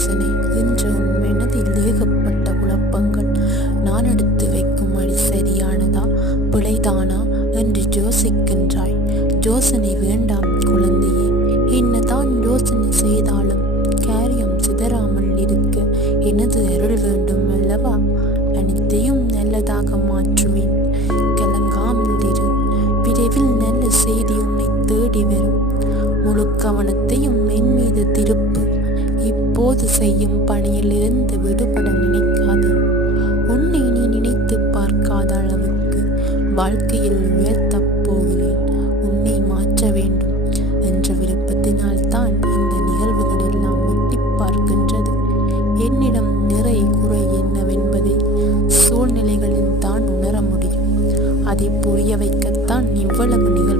யோசனை. இன்று உன் மனதில் ஏகப்பட்ட குழப்பங்கள். நான் எடுத்து வைக்கும் வழி சரியானதா பிழைதானா என்று யோசிக்கின்றாய். யோசனை வேண்டாம் குழந்தையே. என்னதான் யோசனை செய்தாலும் காரியம் சிதறாமல் இருக்க எனது அருள் வேண்டும் அல்லவா? அனைத்தையும் நல்லதாக மாற்றுவேன். கலங்காமல் இரு. விரைவில் நல்ல செய்தி உன்னை தேடி வரும். முழு கவனத்தையும் என் மீது திருப்பு. இப்போது செய்யும் பணியில் இருந்து விடுபட நினைக்காது. உன்னை நீ நினைத்து பார்க்காத அளவுக்கு வாழ்க்கையில் உயர்த்தப் போகிறேன். உன்னை மாற்ற வேண்டும் என்ற விருப்பத்தினால் தான் இந்த நிகழ்வுகள் எல்லாம் எட்டி பார்க்கின்றது. என்னிடம் நிறை குறை என்னவென்பதை சூழ்நிலைகளில் தான் உணர முடியும். அதை புரிய வைக்கத்தான் இவ்வளவு நிகழ்வு